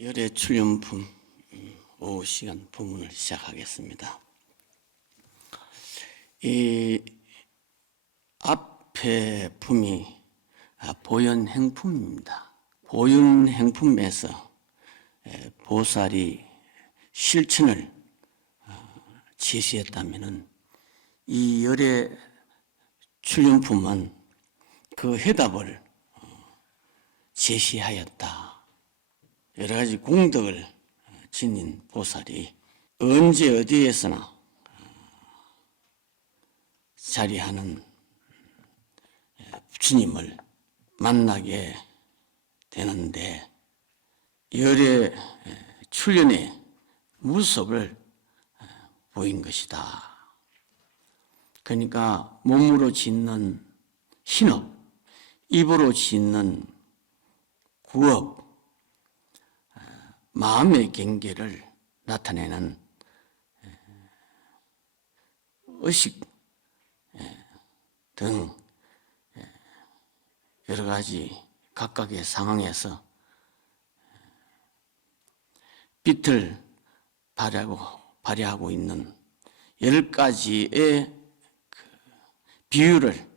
열애 출연품 오후 시간 부문을 시작하겠습니다. 이 앞에 품이 보현행품입니다. 보현행품에서 보살이 실천을 제시했다면은 이 열애 출연품은 그 해답을 제시하였다. 여러 가지 공덕을 지닌 보살이 언제 어디에서나 자리하는 주님을 만나게 되는데 열애 출연의 모습을 보인 것이다. 그러니까 몸으로 짓는 신업, 입으로 짓는 구업, 마음의 경계를 나타내는 의식 등 여러 가지 각각의 상황에서 빛을 발휘하고 있는 10가지의 비유를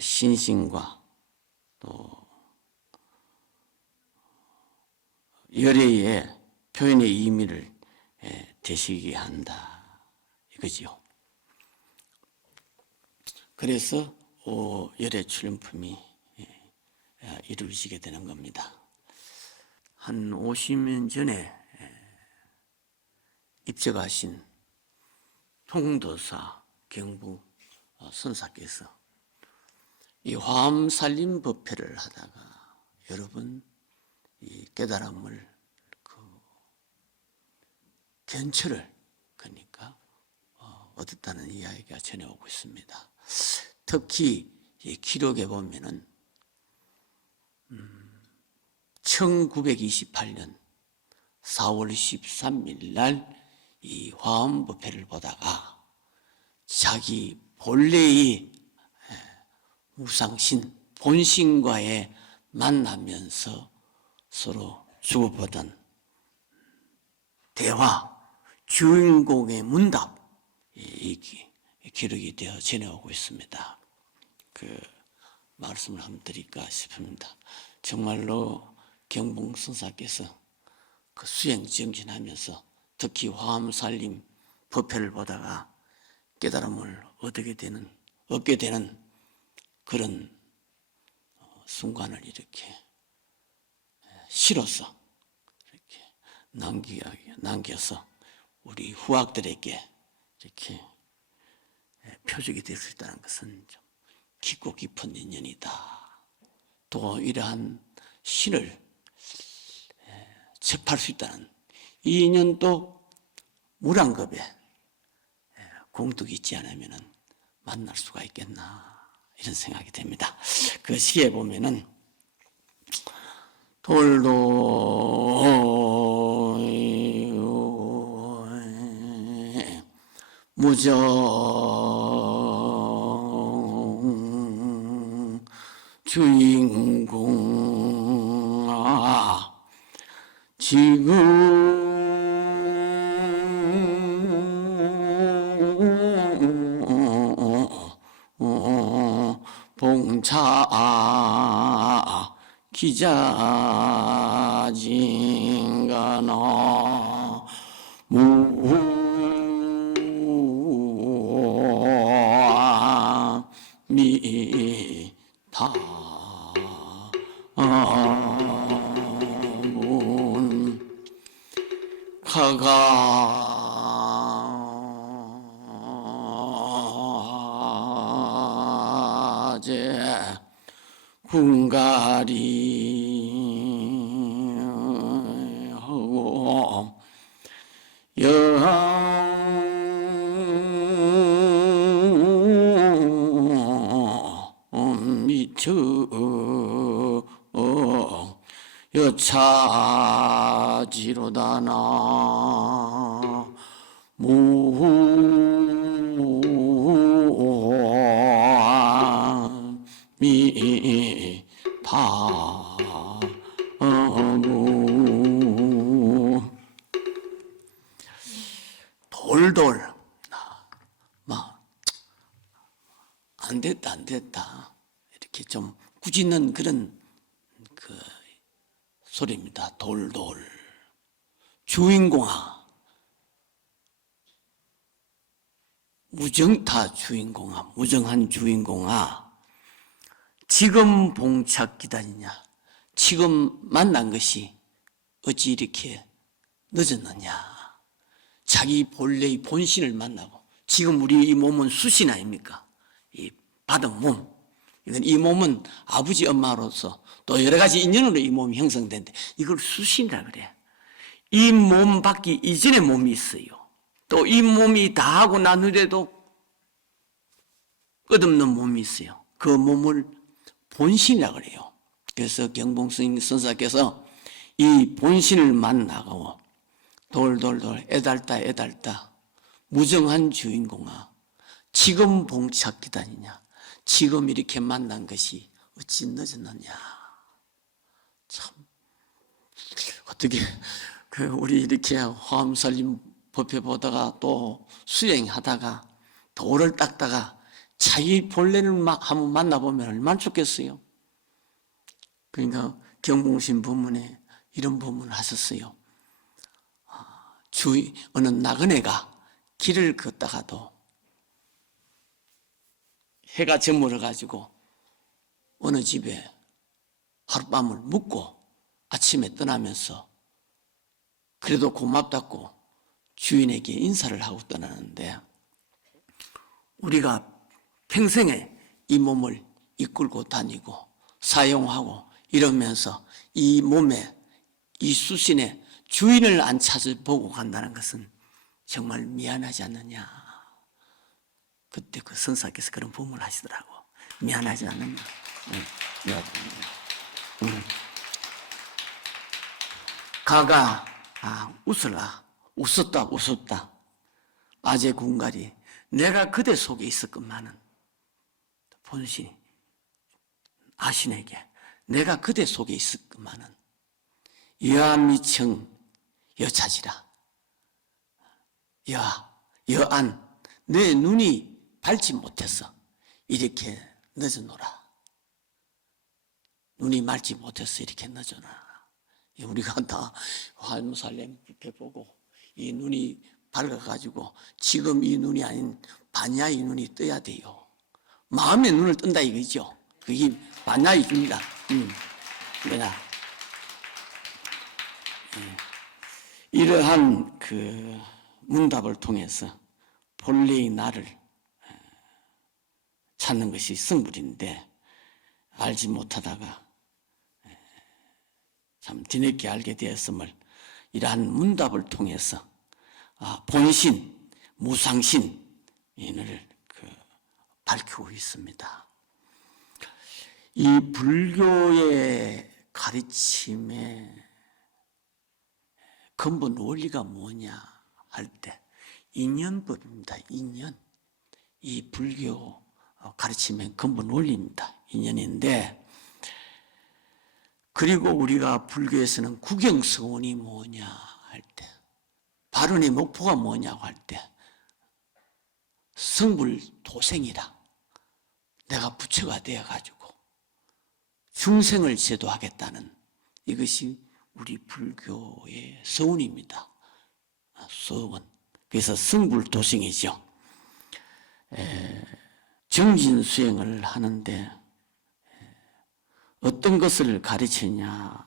신신과 또 열애의 표현의 의미를 되시게 한다 이거지요. 그래서 열애 출연품이 이루어지게 되는 겁니다. 한 50년 전에 입적하신 통도사 경부 선사께서 이 화엄살림법회를 하다가 여러 번 이 깨달음을 견철을 그러니까 얻었다는 이야기가 전해오고 있습니다. 특히 이 기록에 보면은 1928년 4월 13일 날 이 화엄법회를 보다가 자기 본래의 무상신 본신과의 만나면서 서로 주고받은 대화, 주인공의 문답 이 기록이 되어 전해오고 있습니다. 그 말씀을 한번 드릴까 싶습니다. 정말로 경봉선사께서 그 수행 정진하면서 특히 화엄살림 법회를 보다가 깨달음을 얻게 되는 그런 순간을 이렇게 시로서 이렇게 남겨서 우리 후학들에게 이렇게 표적이 될 수 있다는 것은 좀 깊고 깊은 인연이다. 또 이러한 신을 접할 수 있다는 이 인연도 무량겁에 공덕이 있지 않으면 만날 수가 있겠나 이런 생각이 됩니다. 그 시에 보면은 돌도 무정 주인공아 지금 봉차 기자진가나 미타 가가제 군가리 하고 미처 여차지로다나 미타 돌돌 막 안 됐다 안 됐다 이렇게 좀 꾸짖는 그런 그 소리입니다. 돌돌. 주인공아, 무정타 주인공아, 무정한 주인공아, 지금 봉착 기다리냐? 지금 만난 것이 어찌 이렇게 늦었느냐? 자기 본래의 본신을 만나고, 지금 우리 이 몸은 수신 아닙니까? 이 받은 몸. 이 몸은 아버지 엄마로서 또 여러 가지 인연으로 이 몸이 형성된데 이걸 수신이라 그래. 이 몸 받기 이전의 몸이 있어요. 또 이 몸이 다 하고 난 후에도 끝없는 몸이 있어요. 그 몸을 본신이라 그래요. 그래서 경봉스님 선사께서 이 본신을 만나고 돌돌돌 애달다 무정한 주인공아, 지금 봉착 기다리냐? 지금 이렇게 만난 것이 어찌 늦었느냐? 참 어떻게 우리 이렇게 화엄살림 법회 보다가 또 수행하다가 돌을 닦다가 자기 본래를 막 한번 만나보면 얼마나 좋겠어요. 그러니까 경봉신 법문에 이런 법문을 하셨어요. 어느 나그네가 길을 걷다가도 해가 저물어 가지고 어느 집에 하룻밤을 묵고 아침에 떠나면서 그래도 고맙다고 주인에게 인사를 하고 떠나는데, 우리가 평생에 이 몸을 이끌고 다니고 사용하고 이러면서 이 몸에 이 수신에 주인을 안 찾아보고 간다는 것은 정말 미안하지 않느냐. 그때 그 선사께서 그런 부문을 하시더라고. 미안하지 않느냐. 가가 웃었다. 아재 군갈이 내가 그대 속에 있었건만은, 본신이 아신에게 내가 그대 속에 있었건만은 여안미청 여차지라. 여안 내 눈이 밝지 못해서 이렇게 늦어노라. 눈이 맑지 못해서 이렇게 늦어노라. 우리가 다 화엄살렘 뷔페 보고 이 눈이 밝아가지고 지금 이 눈이 아닌 반야의 눈이 떠야 돼요. 마음의 눈을 뜬다 이거죠. 그게 반야의 눈이다. 내가 이러한 그 문답을 통해서 본래의 나를 찾는 것이 성불인데, 알지 못하다가 참 뒤늦게 알게 되었음을 이러한 문답을 통해서 본신, 무상신 이를 밝히고 있습니다. 이 불교의 가르침의 근본 원리가 뭐냐 할 때 인연법입니다. 인연. 이 불교 가르침의 근본 원리입니다. 인연인데, 그리고 우리가 불교에서는 구경서원이 뭐냐 할 때, 발언의 목표가 뭐냐고 할 때 성불도생이라, 내가 부처가 되어가지고 중생을 제도하겠다는 이것이 우리 불교의 서원입니다. 서원. 그래서 성불도생이죠. 정진수행을 하는데 어떤 것을 가르치냐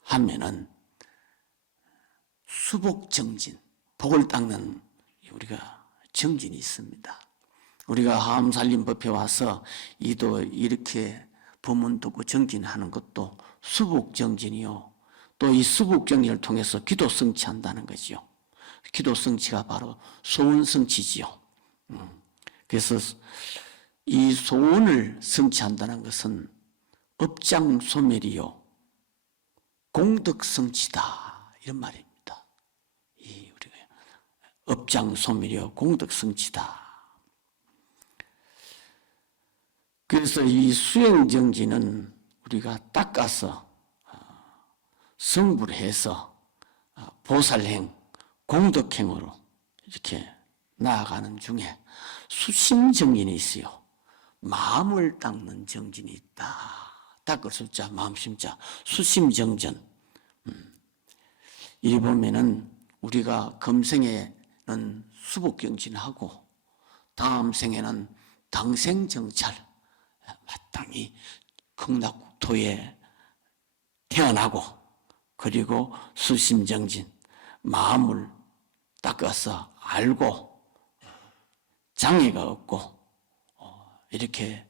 하면은 수복정진, 복을 닦는 우리가 정진이 있습니다. 우리가 화엄살림법에 와서 이도 이렇게 법문 듣고 정진하는 것도 수복정진이요. 또 이 수복정진을 통해서 기도 성취한다는 거죠. 기도 성취가 바로 소원 성취지요. 그래서 이 소원을 성취한다는 것은 업장소멸이요 공덕성취다 이런 말입니다. 이 우리가 업장소멸이요 공덕성취다. 그래서 이 수행정진은 우리가 닦아서 성불해서 보살행, 공덕행으로 이렇게 나아가는 중에 수심정진이 있어요. 마음을 닦는 정진이 있다. 닦을 수자, 마음 심자, 수심정전. 이 보면은 우리가 금생에는 수복경진하고 다음 생에는 당생정찰, 마땅히 극락국토에 태어나고, 그리고 수심정진, 마음을 닦아서 알고 장애가 없고, 이렇게,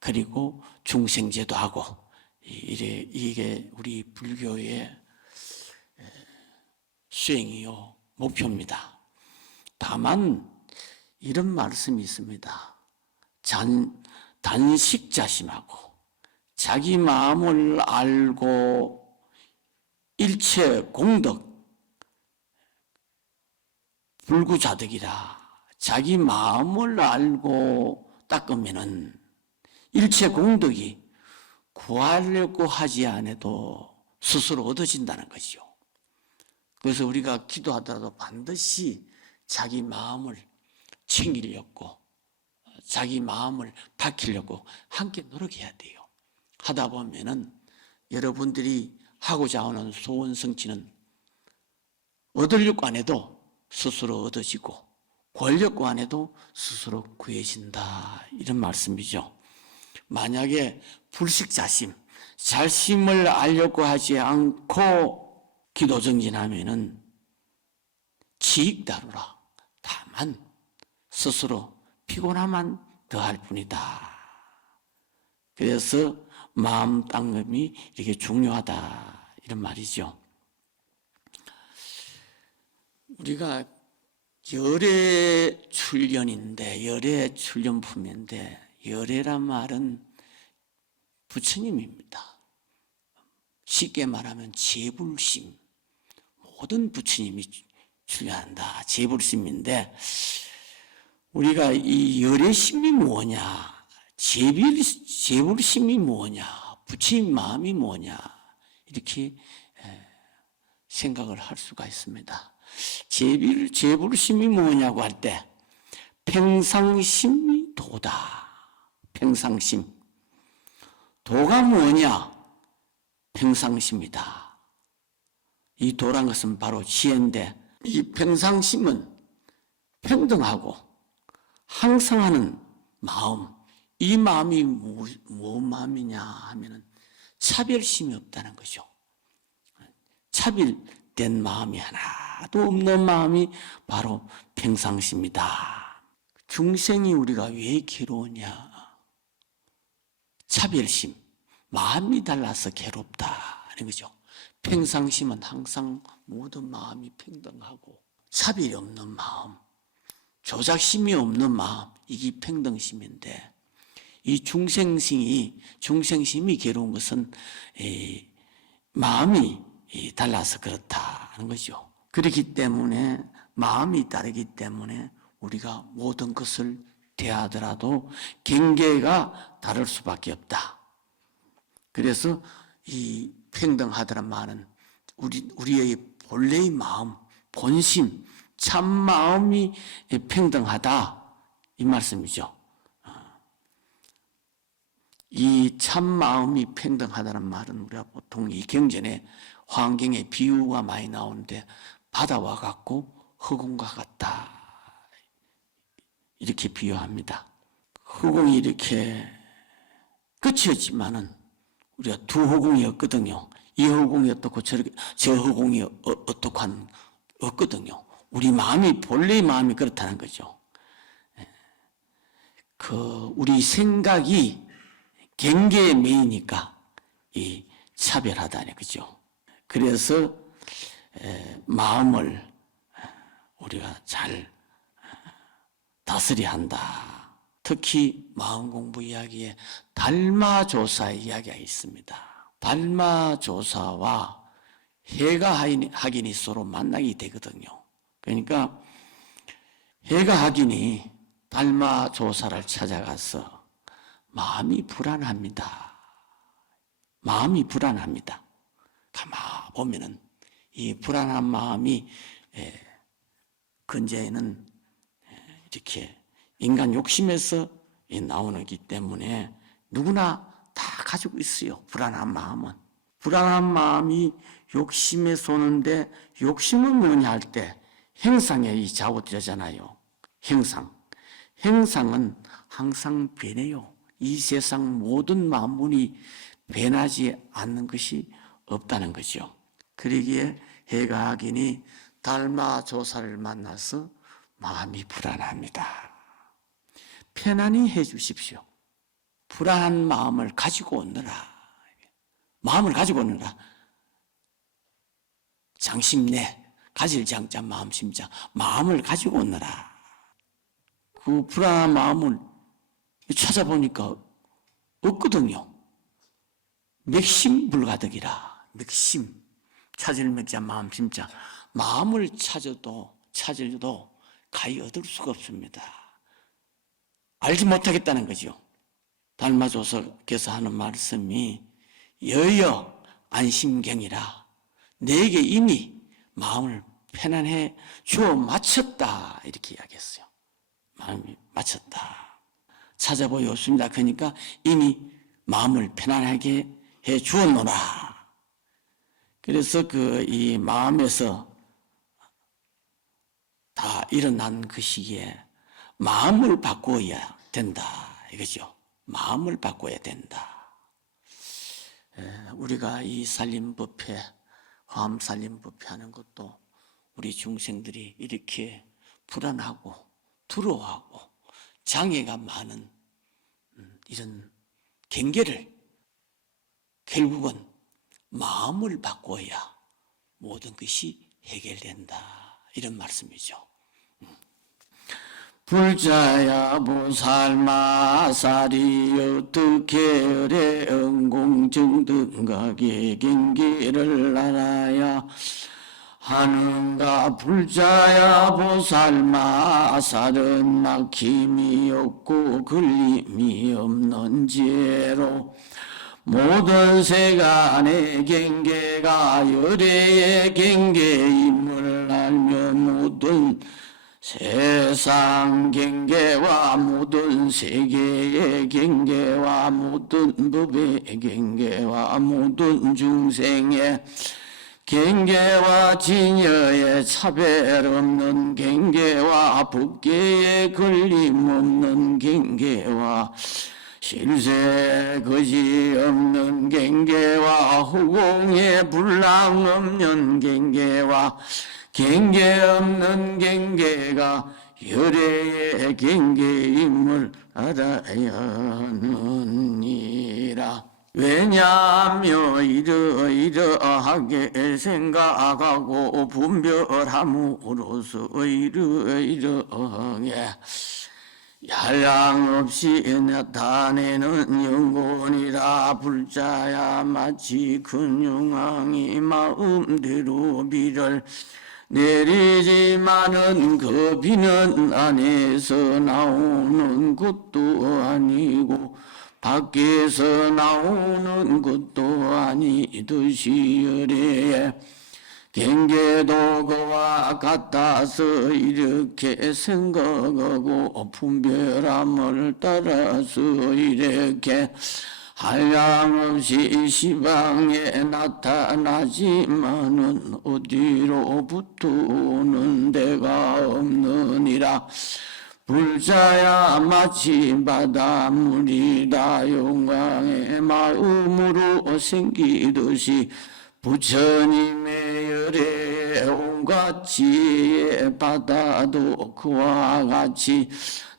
그리고 중생제도 하고, 이게 우리 불교의 수행이요 목표입니다. 다만 이런 말씀이 있습니다. 단식자심하고 자기 마음을 알고 일체 공덕 불구자덕이라. 자기 마음을 알고 닦으면은 일체 공덕이 구하려고 하지 않아도 스스로 얻어진다는 것이죠. 그래서 우리가 기도하더라도 반드시 자기 마음을 챙기려고, 자기 마음을 밝히려고 함께 노력해야 돼요. 하다 보면은 여러분들이 하고자 하는 소원 성취는 얻으려고 안 해도 스스로 얻어지고, 구하려고 안 해도 스스로 구해진다, 이런 말씀이죠. 만약에 불식자심, 자심을 알려고 하지 않고 기도정진하면은 지익다루라. 다만 스스로 피곤함만 더할 뿐이다. 그래서 마음 닦음이 이렇게 중요하다, 이런 말이죠. 우리가 열애 출연인데, 열애 출연품인데, 열애란 말은 부처님입니다. 쉽게 말하면 제불심, 모든 부처님이 출연한다, 제불심인데, 우리가 이 열애심이 뭐냐, 제불심이 뭐냐, 부처님 마음이 뭐냐, 이렇게 생각을 할 수가 있습니다. 제불심이 뭐냐고 할 때 평상심이 도다. 평상심. 도가 뭐냐? 평상심이다. 이 도란 것은 바로 지혜인데, 이 평상심은 평등하고 항상 하는 마음, 이 마음이 무슨 마음이냐 하면은 차별심이 없다는 거죠. 차별된 마음이 하나도 없는 마음이 바로 평상심이다. 중생이 우리가 왜 괴로우냐? 차별심, 마음이 달라서 괴롭다는 거죠. 평상심은 항상 모든 마음이 평등하고 차별이 없는 마음, 조작심이 없는 마음, 이게 평등심인데, 이 중생심이 괴로운 것은 마음이 달라서 그렇다는 거죠. 그렇기 때문에, 마음이 다르기 때문에 우리가 모든 것을 대하더라도 경계가 다를 수밖에 없다. 그래서 이 평등하다는 말은 우리의 본래의 마음, 본심, 참 마음이 평등하다, 이 말씀이죠. 이 참 마음이 평등하다는 말은 우리가 보통 이 경전에 환경의 비유가 많이 나오는데, 바다와 같고 허공과 같다, 이렇게 비유합니다. 허공이 이렇게 끝이 없지만은 우리가 두 허공이 없거든요. 이 허공이 어떻고 저 허공이 어떻고 한 없거든요. 우리 마음이, 본래의 마음이 그렇다는 거죠. 우리 생각이 경계에 매이니까 이 차별하다는 거죠. 그래서 마음을 우리가 잘 다스려야 한다. 특히 마음 공부 이야기에 달마조사 이야기가 있습니다. 달마조사와 해가학인이 서로 만나게 되거든요. 그러니까 해가학인이 달마조사를 찾아가서 마음이 불안합니다. 마음이 불안합니다. 가만 보면은 이 불안한 마음이 근자에는 이렇게 인간 욕심에서 나오기 때문에 누구나 다 가지고 있어요. 불안한 마음은. 불안한 마음이 욕심에 쏘는데, 욕심은 뭐냐 할 때 행상에 좌우되잖아요. 행상은 항상 변해요. 이 세상 모든 만물이 변하지 않는 것이 없다는 거죠. 그러기에 해가학인이 달마조사를 만나서 마음이 불안합니다. 편안히 해 주십시오. 불안한 마음을 가지고 오너라. 마음을 가지고 오너라. 장심내, 가질 장자, 마음 심자, 마음을 가지고 오너라. 그 불안한 마음을 찾아보니까 없거든요. 맥심불가득이라. 맥심, 찾을 맥자, 마음 심자. 마음을 찾아도 가히 얻을 수가 없습니다. 알지 못하겠다는 거죠. 달마조서께서 하는 말씀이 여여 안심경이라. 내게 이미 마음을 편안해 주어 마쳤다. 이렇게 이야기했어요. 마음이 마쳤다. 찾아보였습니다. 그러니까 이미 마음을 편안하게 해 주었노라. 그래서 이 마음에서 다 일어난 그 시기에 마음을 바꿔야 된다. 이거죠. 마음을 바꿔야 된다. 우리가 이 살림법회, 화엄살림법회 하는 것도 우리 중생들이 이렇게 불안하고 두려워하고 장애가 많은 이런 경계를 결국은 마음을 바꿔야 모든 것이 해결된다. 이런 말씀이죠. 불자야 보살마살이 어떻게 어뢰 응공정등각의 경계를 알아야 하는가. 불자야 보살마살은 막힘이 없고 걸림이 없는 죄로 모든 세간의 경계가 열애의 경계임을 알면 모든 세상 경계와 모든 세계의 경계와 모든 법의 경계와 모든 중생의 경계와 진여의 차별 없는 경계와 법계의 걸림 없는 경계와 실세 거지 없는 경계와 허공에 불랑 없는 경계와 경계 없는 경계가 열애의 경계임을 알아야 하느니라. 왜냐하며 이러하게 생각하고 분별함으로써 이러하게 한량없이 나타내는 영혼이라. 불자야 마치 큰 용왕이 마음대로 비를 내리지만은 그 비는 안에서 나오는 것도 아니고 밖에서 나오는 것도 아니듯이 열애의 경계도 그와 같아서 이렇게 생각하고 분별함을 따라서 이렇게 한량없이 시방에 나타나지만은 어디로부터 오는 데가 없느니라. 불자야 마치 바닷물이다. 영광의 마음으로 생기듯이 부처님의 열애 온갖 지혜의 바다도 그와 같이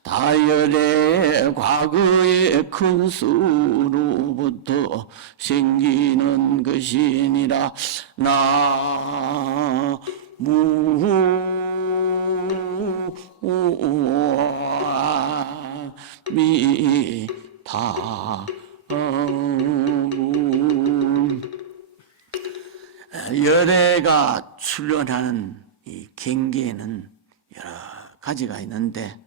다열의 과거의 큰 수로부터 생기는 것이니라. 나무아미타 열애가 출현하는 이 경계에는 여러 가지가 있는데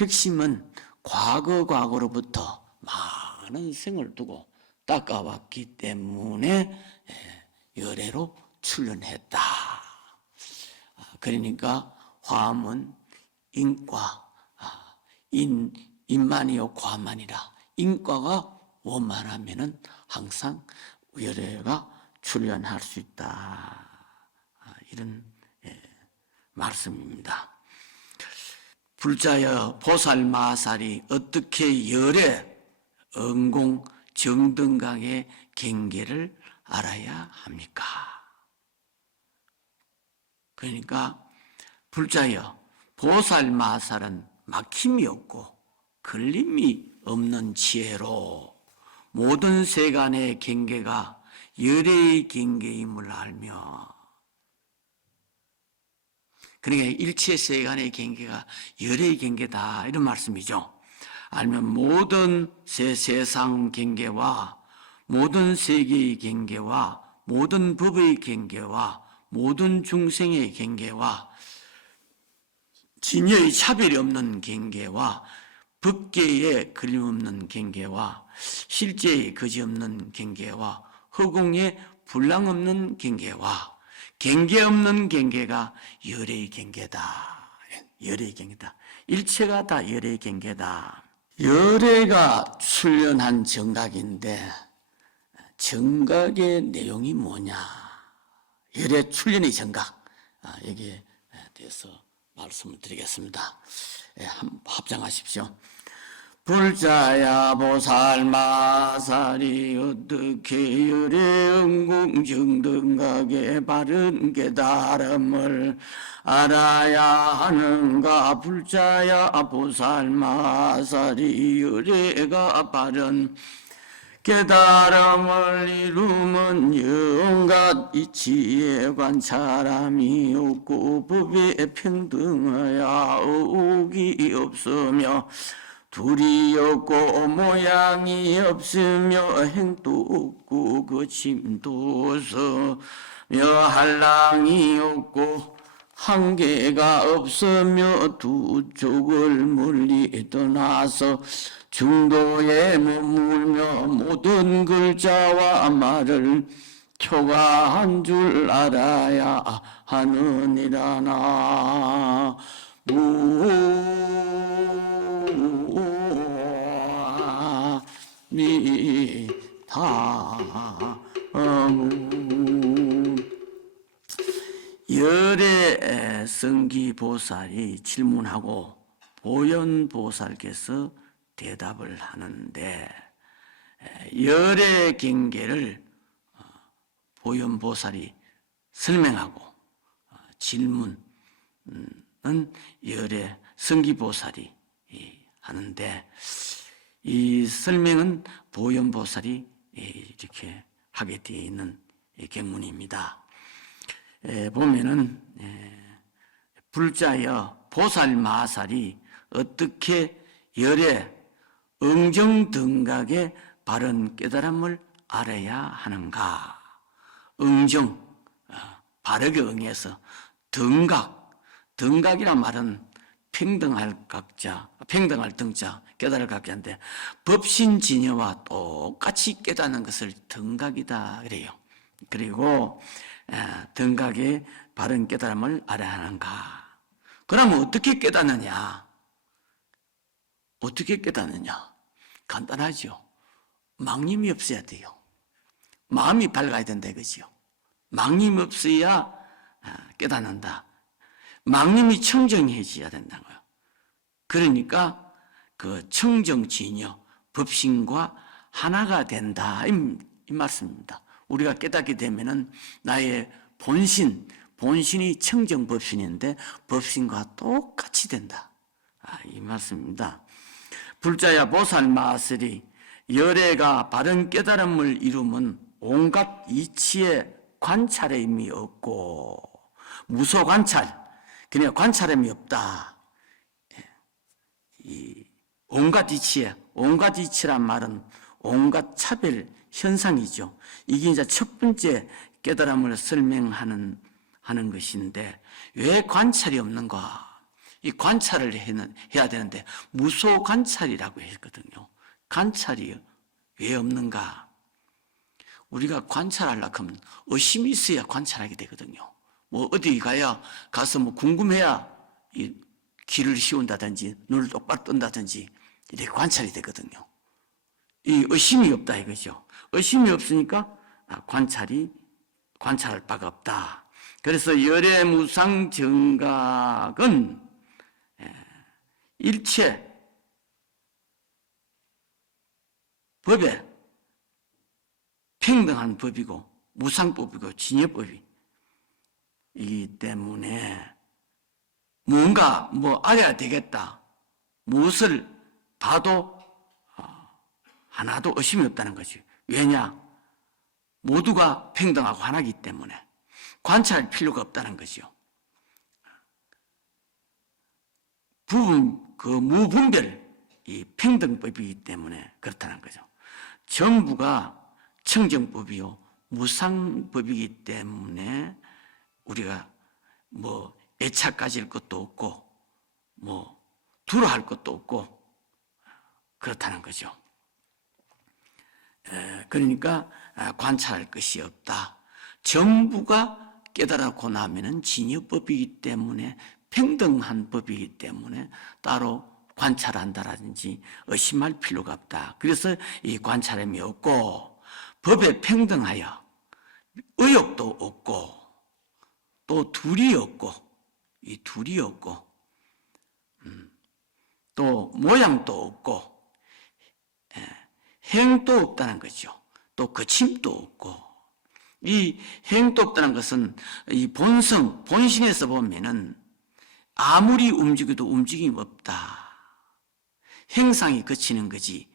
핵심은 과거로부터 많은 생을 두고 닦아왔기 때문에 열애로 출현했다. 그러니까 화음은 인과, 인만이요 과만이라. 인과가 원만하면은 항상 열애가 출현할 수 있다. 이런 말씀입니다. 불자여 보살마살이 어떻게 열애, 응공, 정등각의 경계를 알아야 합니까? 그러니까 불자여 보살마살은 막힘이 없고 걸림이 없는 지혜로 모든 세간의 경계가 열애의 경계임을 알며, 그러니까 일체 세간의 경계가 열애의 경계다 이런 말씀이죠. 알면 모든 세상 경계와 모든 세계의 경계와 모든 법의 경계와 모든 중생의 경계와 진여의 차별이 없는 경계와 법계의 그림없는 경계와 실제의 거짓없는 경계와 허공의 불랑 없는 경계와 경계 없는 경계가 열애의 경계다. 열애의 경계다. 일체가 다 열애의 경계다. 열애가 출현한 정각인데 정각의 내용이 뭐냐? 열애 출현의 정각, 여기에 대해서 말씀을 드리겠습니다. 합장하십시오. 불자야 보살마살이 어떻게 열애 응공 정등각의 바른 깨달음을 알아야 하는가? 불자야 보살마살이 열애가 바른 깨달음을 이루면 영gat 이치에 관찰함이 없고 법에 평등하여 의혹이 없으며 둘이 없고 모양이 없으며 행도 없고 거침도 없으며 한랑이 없고 한계가 없으며 두 쪽을 멀리 떠나서 중도에 머물며 모든 글자와 말을 초과한 줄 알아야 하느니라. 나 열애 성기보살이 질문하고 보현보살께서 대답을 하는데, 열애 경계를 보현보살이 설명하고 질문은 열애 성기보살이 하는데, 이 설명은 보현보살이 이렇게 하게 되어 있는 경문입니다. 보면은 불자여 보살마살이 어떻게 열애 응정등각의 바른 깨달음을 알아야 하는가? 응정, 바르게 응해서 등각이란 말은 평등할 각자, 평등할 등자, 깨달을 각자인데 법신진여와 똑같이 깨닫는 것을 등각이다 그래요. 그리고 등각의 바른 깨달음을 알아야 하는가? 그러면 어떻게 깨닫느냐? 어떻게 깨닫느냐? 간단하죠. 망님이 없어야 돼요. 마음이 밝아야 된다 이거지요. 망님이 없어야 깨닫는다. 망님이 청정해져야 된다는 거예요. 그러니까 그 청정진여, 법신과 하나가 된다 이 말씀입니다. 우리가 깨닫게 되면은 나의 본신이 청정법신인데 법신과 똑같이 된다. 이 말씀입니다. 불자야 보살마살이 열애가 바른 깨달음을 이루면 온갖 이치에 관찰함이 없고 무소관찰, 그냥 관찰함이 없다. 이 온갖 이치란 말은 온갖 차별 현상이죠. 이게 이제 첫 번째 깨달음을 설명하는 것인데 왜 관찰이 없는가? 이 관찰을 해야 되는데 무소 관찰이라고 했거든요. 관찰이 왜 없는가? 우리가 관찰하려고 하면 의심이 있어야 관찰하게 되거든요. 뭐 어디 가서 뭐 궁금해야 이 귀를 씌운다든지 눈을 똑바로 뜬다든지 이렇게 관찰이 되거든요. 이 의심이 없다 이거죠. 의심이 없으니까 관찰할 바가 없다. 그래서 열애무상 정각은 일체 법에 평등한 법이고 무상법이고 진여법이기 때문에 뭔가 알아야 되겠다. 무엇을 봐도 하나도 의심이 없다는 거지. 왜냐? 모두가 평등하고 하나이기 때문에 관찰할 필요가 없다는 거죠. 무분별 이 평등법이기 때문에 그렇다는 거죠. 전부가 청정법이요 무상법이기 때문에 우리가 애착 가질 것도 없고 두려워할 것도 없고 그렇다는 거죠. 그러니까 관찰할 것이 없다. 전부가 깨달았고 나면은 진여법이기 때문에 평등한 법이기 때문에 따로 관찰한다라든지 의심할 필요가 없다. 그래서 이 관찰함이 없고 법에 평등하여 의욕도 없고 또 둘이 없고 이 둘이 없고 또 모양도 없고 행도 없다는 거죠. 또 거침도 없고 이 행도 없다는 것은 이 본신에서 보면은 아무리 움직여도 움직임이 없다. 행상이 거치는 거지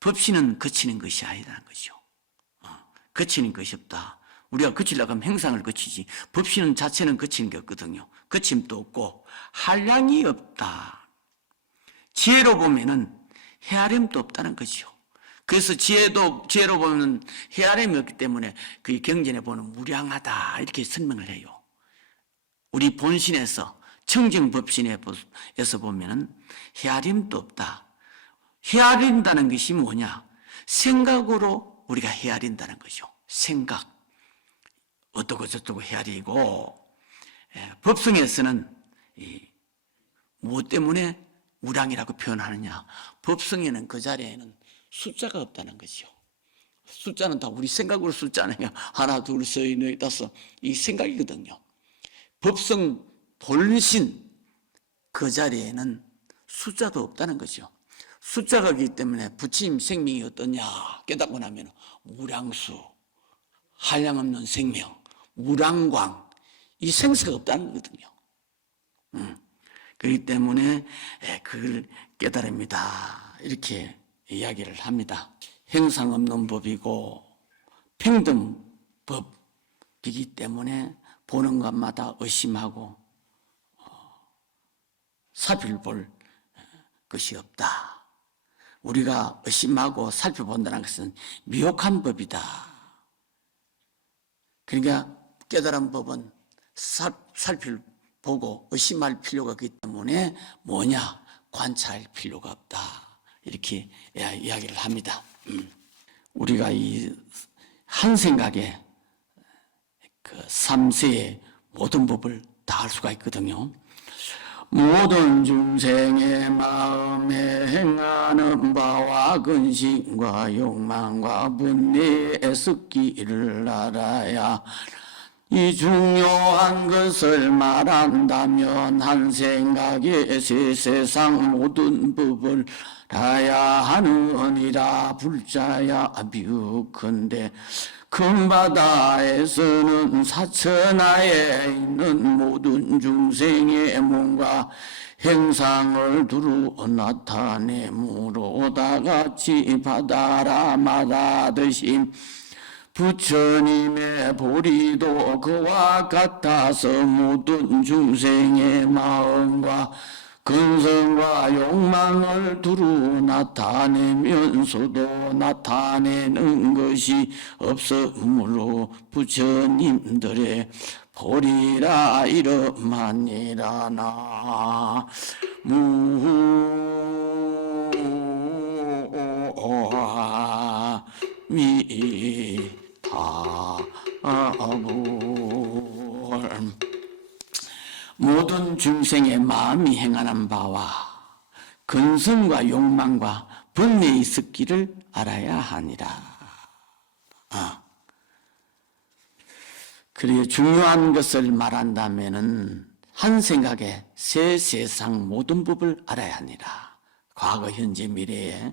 법신은 거치는 것이 아니라는 거죠. 거치는 것이 없다. 우리가 거치려고 하면 행상을 거치지 법신은 자체는 거치는 게 없거든요. 거침도 없고 한량이 없다. 지혜로 보면은 헤아림도 없다는 거죠. 그래서 지혜로 보면 헤아림이 없기 때문에 그 경전에 보는 무량하다 이렇게 설명을 해요. 우리 본신에서 청정법신에서 보면은 헤아림도 없다. 헤아린다는 것이 뭐냐? 생각으로 우리가 헤아린다는 거죠. 생각. 어떠고 저떠고 헤아리고 법성에서는 무엇 때문에 무량이라고 표현하느냐? 법성에는 그 자리에는 숫자가 없다는 거죠. 숫자는 다 우리 생각으로 숫자네요. 하나, 둘, 셋, 넷, 다섯. 이 생각이거든요. 법성 본신 그 자리에는 숫자도 없다는 거죠. 숫자가 있기 때문에 부처님 생명이 어떠냐 깨닫고 나면 무량수, 한량없는 생명, 무량광 이 생사가 없다는 거거든요. 그렇기 때문에 그걸 깨달습니다. 이렇게 이야기를 합니다. 행상 없는 법이고 평등법이기 때문에 보는 것마다 의심하고 살펴볼 것이 없다. 우리가 의심하고 살펴본다는 것은 미혹한 법이다. 그러니까 깨달은 법은 살펴보고 의심할 필요가 없기 때문에 뭐냐? 관찰할 필요가 없다. 이렇게 이야기를 합니다. 우리가 이 한 생각에 그 삼세의 모든 법을 다 알 수가 있거든요. 모든 중생의 마음에 행하는 바와 근심과 욕망과 분내에 섞기를 알아야 이 중요한 것을 말한다면 한 생각에 세상 모든 법을 알아야 하느니라. 불자야 비우컨대 큰 바다에서는 사천하에 있는 모든 중생의 몸과 행상을 두루 나타내므로 다같이 바다라 마다듯이 부처님의 보리도 그와 같아서 모든 중생의 마음과 근성과 욕망을 두루 나타내면서도 나타내는 것이 없으므로 부처님들의 보리라 이름하니라나. 무아미타불 모든 중생의 마음이 행하는 바와 근성과 욕망과 번뇌의 섞기를 알아야 하니라. 그리고 중요한 것을 말한다면은 한 생각에 새 세상 모든 법을 알아야 하니라. 과거, 현재, 미래에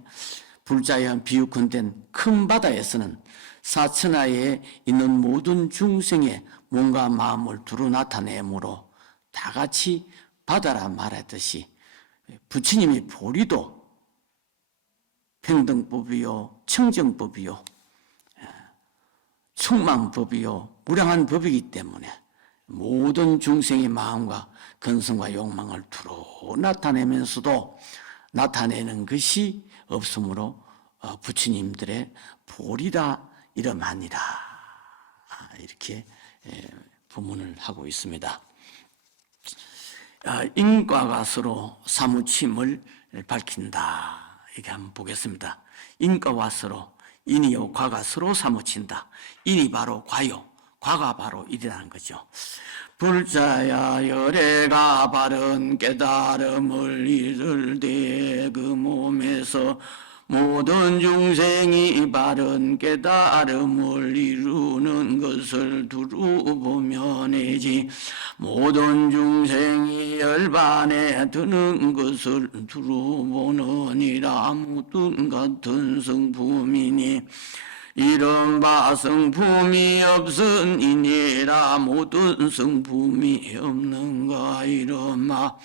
불자연 비유컨된 큰 바다에서는 사천하에 있는 모든 중생의 몸과 마음을 두루 나타내므로 다 같이 바다라 말했듯이 부처님이 보리도 평등법이요, 청정법이요, 충만법이요, 무량한 법이기 때문에 모든 중생의 마음과 근성과 욕망을 두루 나타내면서도 나타내는 것이 없으므로 부처님들의 보리라 이름하니라. 이렇게 부문을 하고 있습니다. 인과가 서로 사무침을 밝힌다. 이렇게 한번 보겠습니다. 인과와 서로, 인이요 과가 서로 사무친다. 인이 바로 과요, 과가 바로 일이라는 거죠. 불자야 열애가 바른 깨달음을 이룰 때 그 몸에서 모든 중생이 바른 깨달음을 이루는 것을 두루 보면이지 모든 중생이 열반에 드는 것을 두루 보느니라. 모든 같은 성품이니 이른바 성품이 없으니라. 모든 성품이 없는가 이른바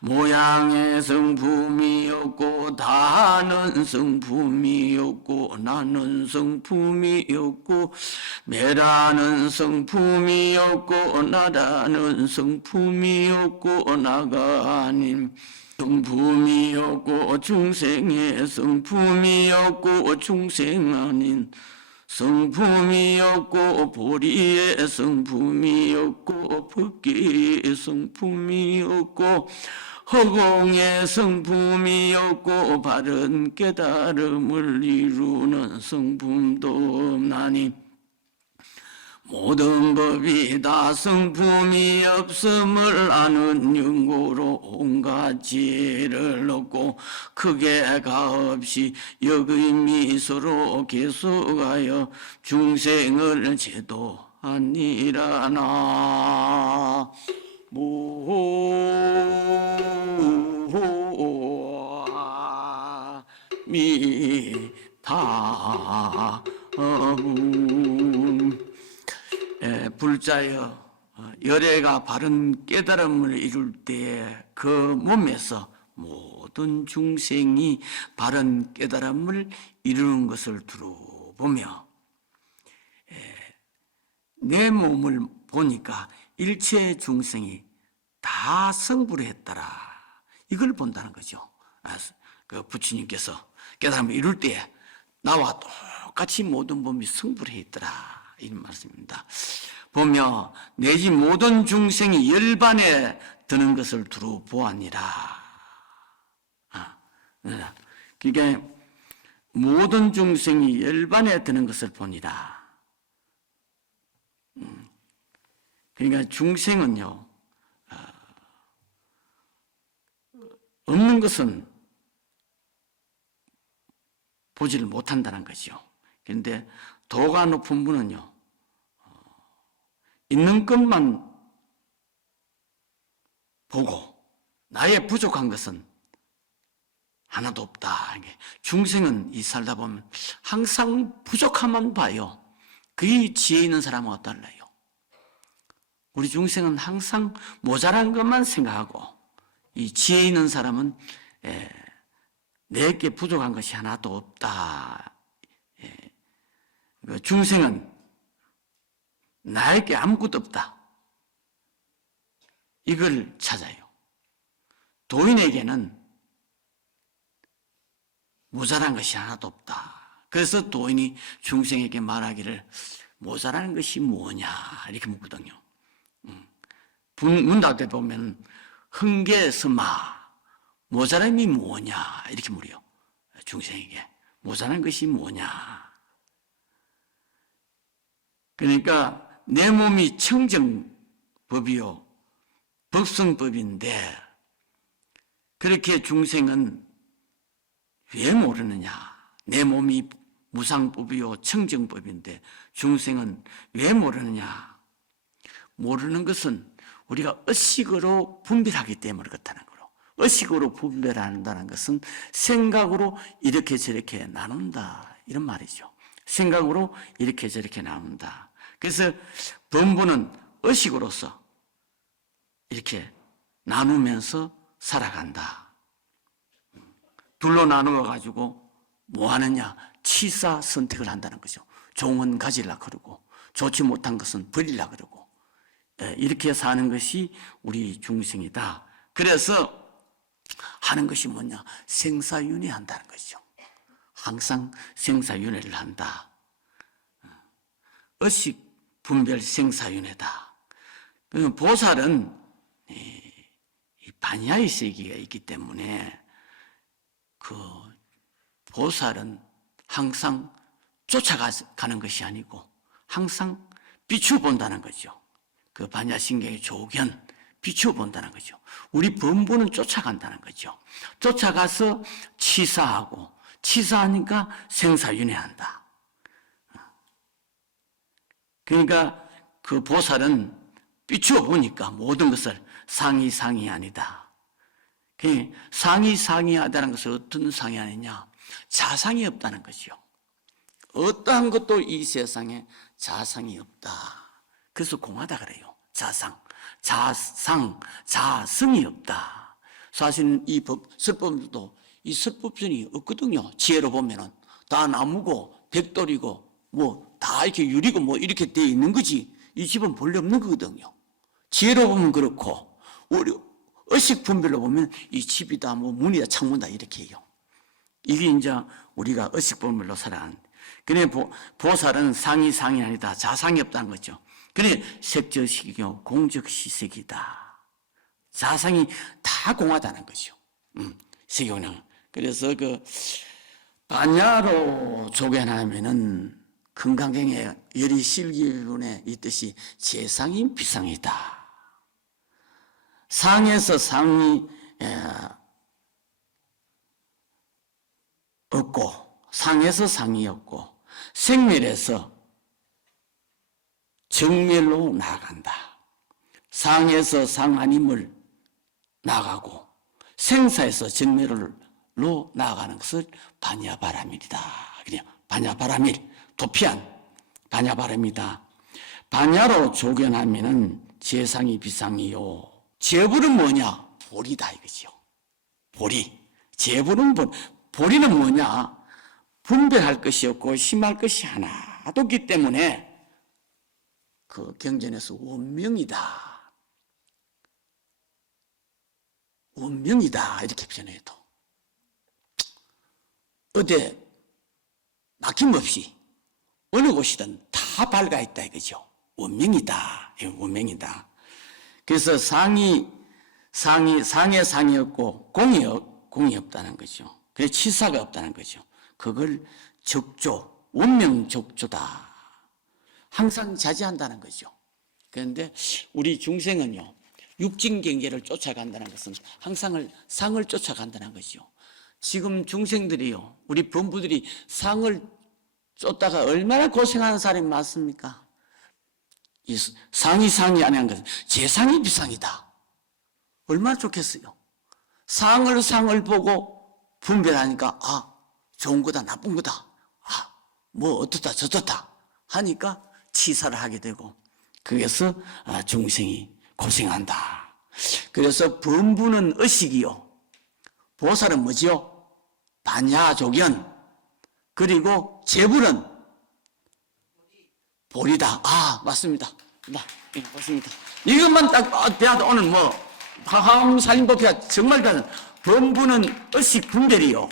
모양의 성품이 없고 다는 성품이 없고 나는 성품이 없고 매라는 성품이 없고 나라는 성품이 없고 나가 아님 성품이 없고 중생의 성품이 없고 중생 아닌 성품이 없고 보리의 성품이 없고 법계의 성품이 없고 허공의 성품이 없고 바른 깨달음을 이루는 성품도 없나니 모든 법이 다 성품이 없음을 아는 연고로 온갖 지혜를 얻고 크게 가없이 역의 미소로 계속하여 중생을 제도하니라나. 불자여 열애가 바른 깨달음을 이룰 때 그 몸에서 모든 중생이 바른 깨달음을 이루는 것을 두루 보며 내 몸을 보니까 일체 중생이 다 성불을 했더라. 이걸 본다는 거죠. 그 부처님께서 깨달음을 이룰 때 나와 똑같이 모든 몸이 성불해 있더라. 이런 말씀입니다. 보며 내지 모든 중생이 열반에 드는 것을 두루 보았니라. 그러니까 모든 중생이 열반에 드는 것을 보니라. 그러니까 중생은요, 없는 것은 보지를 못한다는 거죠. 그런데 도가 높은 분은요, 있는 것만 보고 나의 부족한 것은 하나도 없다. 중생은 이 살다 보면 항상 부족함만 봐요. 그게 지혜 있는 사람하고 달라요. 우리 중생은 항상 모자란 것만 생각하고 이 지혜 있는 사람은 내게 부족한 것이 하나도 없다. 중생은 나에게 아무것도 없다. 이걸 찾아요. 도인에게는 모자란 것이 하나도 없다. 그래서 도인이 중생에게 말하기를 모자라는 것이 뭐냐 이렇게 묻거든요. 문답에 보면 흥계스마 모자람이 뭐냐 이렇게 물어요. 중생에게 모자란 것이 뭐냐. 그러니까 내 몸이 청정법이요 법성법인데 그렇게 중생은 왜 모르느냐? 내 몸이 무상법이요 청정법인데 중생은 왜 모르느냐? 모르는 것은 우리가 의식으로 분별하기 때문에 그렇다는 거로. 의식으로 분별한다는 것은 생각으로 이렇게 저렇게 나눈다 이런 말이죠. 생각으로 이렇게 저렇게 나눈다. 그래서 범부는 의식으로서 이렇게 나누면서 살아간다. 둘로 나누어 가지고 뭐 하느냐? 치사 선택을 한다는 거죠. 좋은 가지려 그러고 좋지 못한 것은 버리려 그러고 이렇게 사는 것이 우리 중생이다. 그래서 하는 것이 뭐냐? 생사윤회한다는 것이죠. 항상 생사윤회를 한다. 의식 분별 생사윤회다. 보살은 반야의 세계가 있기 때문에 그 보살은 항상 쫓아가는 것이 아니고 항상 비추어본다는 거죠. 그 반야신경의 조견 비추어본다는 거죠. 우리 범부는 쫓아간다는 거죠. 쫓아가서 치사하고 치사하니까 생사윤회한다. 그러니까 그 보살은 비추어보니까 모든 것을 상이 아니다. 상이하다는 것은 어떤 상이 아니냐? 자상이 없다는 것이요. 어떠한 것도 이 세상에 자상이 없다. 그래서 공하다 그래요. 자성이 없다. 사실은 이 설법도 이 설법전이 없거든요. 지혜로 보면은 다 나무고 백돌이고 뭐 다 이렇게 유리고 뭐 이렇게 되어 있는 거지. 이 집은 본래 없는 거거든요. 지혜로 보면 그렇고 우리 의식 분별로 보면 이 집이다 뭐 문이다 창문이다 이렇게 해요. 이게 이제 우리가 의식 분별로 살아가는. 그래 보살은 상이 아니다. 자상이 없다는 거죠. 그래 색저식이요 공적시색이다. 자상이 다 공하다는 거죠. 세계운항. 그래서 그 반야로 조견하면은 금강경에 열이실기론에 있듯이 재상이 비상이다. 상에서 상이 없고 상에서 상이 없고 생멸에서 정멸로 나아간다. 상에서 상아님을 나가고 생사에서 정멸로 나아가는 것을 반야바라밀이다. 그냥 반야바라밀 도피한 반야바람이다. 반야로 조견하면은 재상이 비상이요. 재불은 뭐냐? 보리다 이거죠. 보리. 재불은 보리는 뭐냐? 분별할 것이 없고 심할 것이 하나도 없기 때문에 그 경전에서 원명이다. 원명이다 이렇게 표현해도 어디 막힘없이 어느 곳이든 다 밝아 있다 이거죠. 원명이다. 원명이다. 그래서 상에 상이 없고 공이 없다는 거죠. 그래서 치사가 없다는 거죠. 그걸 적조, 원명 적조다. 항상 자제한다는 거죠. 그런데 우리 중생은요, 육진 경계를 쫓아간다는 것은 항상 상을 쫓아간다는 거죠. 지금 중생들이요, 우리 범부들이 상을 쫓다가 얼마나 고생하는 사람이 많습니까? 이 상이 아니한 것은 재상이 비상이다. 얼마나 좋겠어요. 상을 보고 분별하니까 좋은 거다 나쁜 거다. 뭐 어떻다 저렇다 하니까 치사를 하게 되고 그래서 중생이 고생한다. 그래서 범부는 의식이요. 보살은 뭐지요? 반야조견. 그리고 재불은 보리다. 맞습니다. 맞습니다. 이것만 딱 배워도 오늘 뭐 화엄살림법이야 정말 범부는 의식 분별이요.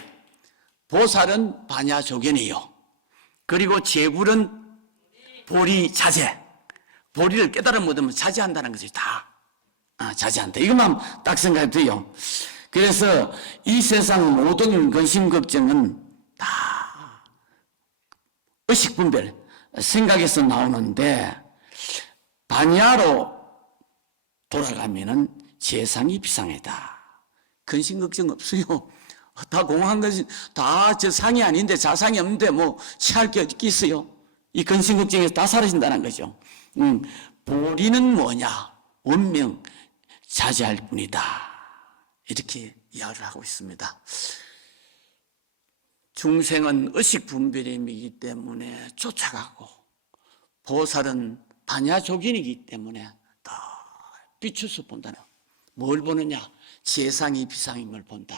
보살은 반야조견이요. 그리고 재불은 보리 자제. 보리를 깨달음 못하면 자제한다는 것이 다 자제한다. 이것만 딱 생각이 돼요. 그래서 이 세상 모든 근심 걱정은 다 의식 분별 생각에서 나오는데 반야로 돌아가면은 재상이 비상이다. 근심 걱정 없어요. 다 공허한 것이 다 저 상이 아닌데 자상이 없는데 뭐 취할 게 있겠어요? 이 근심 걱정에서 다 사라진다는 거죠. 보리는 뭐냐? 원명 자제할 뿐이다. 이렇게 이야기를 하고 있습니다. 중생은 의식분별임이기 때문에 쫓아가고 보살은 반야조견이기 때문에 더 비추서 본다는. 뭘 보느냐? 재상이 비상임을 본다.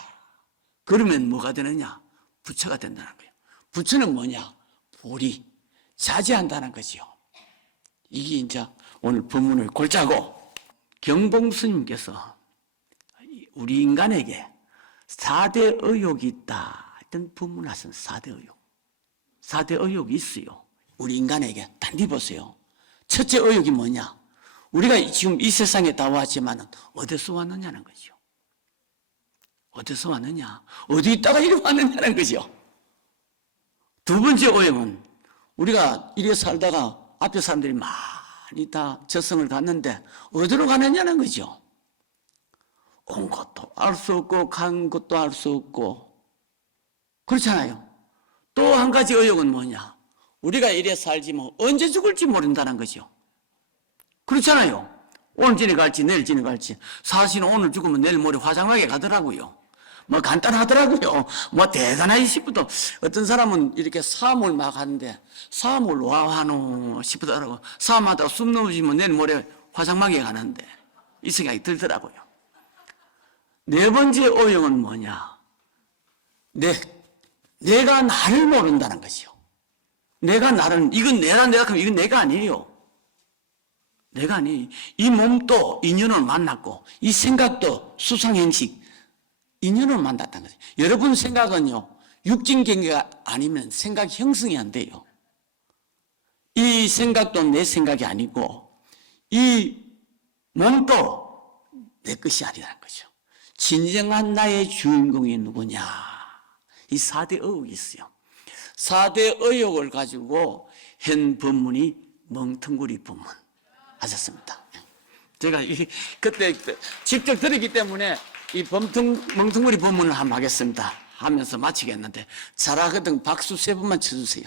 그러면 뭐가 되느냐? 부처가 된다는 거예요. 부처는 뭐냐? 보리, 자제한다는 거지요. 이게 이제 오늘 본문을 골자고, 경봉 스님께서 우리 인간에게 4대 의욕이 있다 했던 본문을 하신 4대 의욕. 4대 의욕이 있어요. 우리 인간에게 단디 보세요. 첫째 의욕이 뭐냐? 우리가 지금 이 세상에 다 왔지만 어디서 왔느냐는 거죠. 어디서 왔느냐? 어디 있다가 이리 왔느냐는 거죠. 두 번째 의욕은 우리가 이리 살다가 앞에 사람들이 많이 다 저승을 갔는데 어디로 가느냐는 거죠. 온 것도 알 수 없고 간 것도 알 수 없고 그렇잖아요. 또 한 가지 의욕은 뭐냐? 우리가 이래 살지 뭐 언제 죽을지 모른다는 거죠. 그렇잖아요. 오늘 지내 갈지 내일 지내 갈지. 사실은 오늘 죽으면 내일 모레 화장하게 가더라고요. 뭐 간단하더라고요. 뭐 대단하지 싶어도 어떤 사람은 이렇게 사암을 막 하는데 사암을 와 하노 싶더라고. 사암하다가 숨 넘어지면 내일 모레 화장막에 가는데 이 생각이 들더라고요. 네 번째 오형은 뭐냐? 내가 나를 모른다는 것이요. 내가 나를, 이건 내가 하면 이건 내가 아니에요. 내가 아니에요. 이 몸도 인연을 만났고, 이 생각도 수상행식, 인연을 만났다는 거죠. 여러분 생각은요, 육진경계가 아니면 생각 형성이 안 돼요. 이 생각도 내 생각이 아니고, 이 몸도 내 것이 아니라는 거죠. 진정한 나의 주인공이 누구냐? 이 4대 의욕이 있어요. 4대 의욕을 가지고 현 법문이 멍텅구리 법문 하셨습니다. 제가 그때 직접 들었기 때문에 이 멍텅구리 법문을 한번 하겠습니다. 하면서 마치겠는데 잘하거든 박수 3번만 쳐주세요.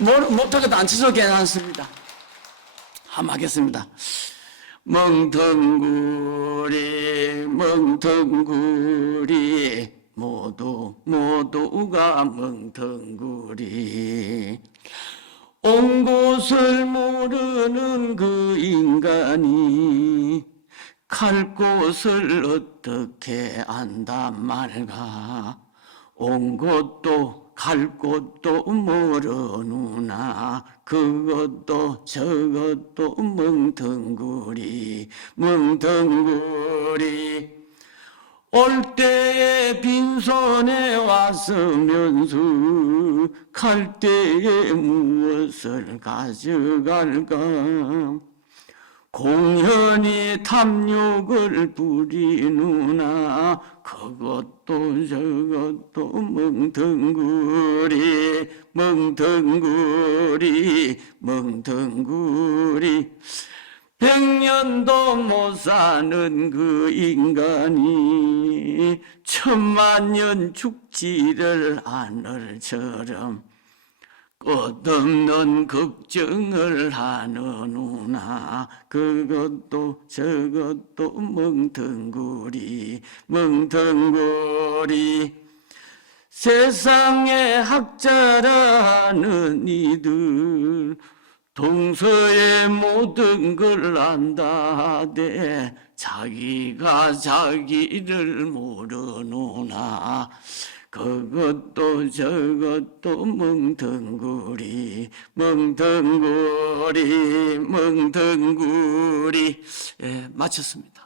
못하거든 안 쳐줘도 괜찮습니다. 한번 하겠습니다. 멍텅구리 멍텅구리 모두가 멍텅구리 온 곳을 모르는 그 인간이 갈 곳을 어떻게 안단 말가 온 곳도 갈 곳도 모르누나 그것도 저것도 멍텅구리 멍텅구리 올 때에 빈손에 왔으면서 갈 때에 무엇을 가져갈까 공연히 탐욕을 부리누나 그것도 저것도 멍텅구리 멍텅구리 멍텅구리 100년도 못 사는 그 인간이 1000만년 죽지를 않을처럼 끝없는 걱정을 하느누나 그것도 저것도 멍텅구리 멍텅구리 세상에 학자라는 이들 동서의 모든 걸 안다대 자기가 자기를 모르누나 그것도 저것도 멍텅구리 멍텅구리 멍텅구리 예, 마쳤습니다.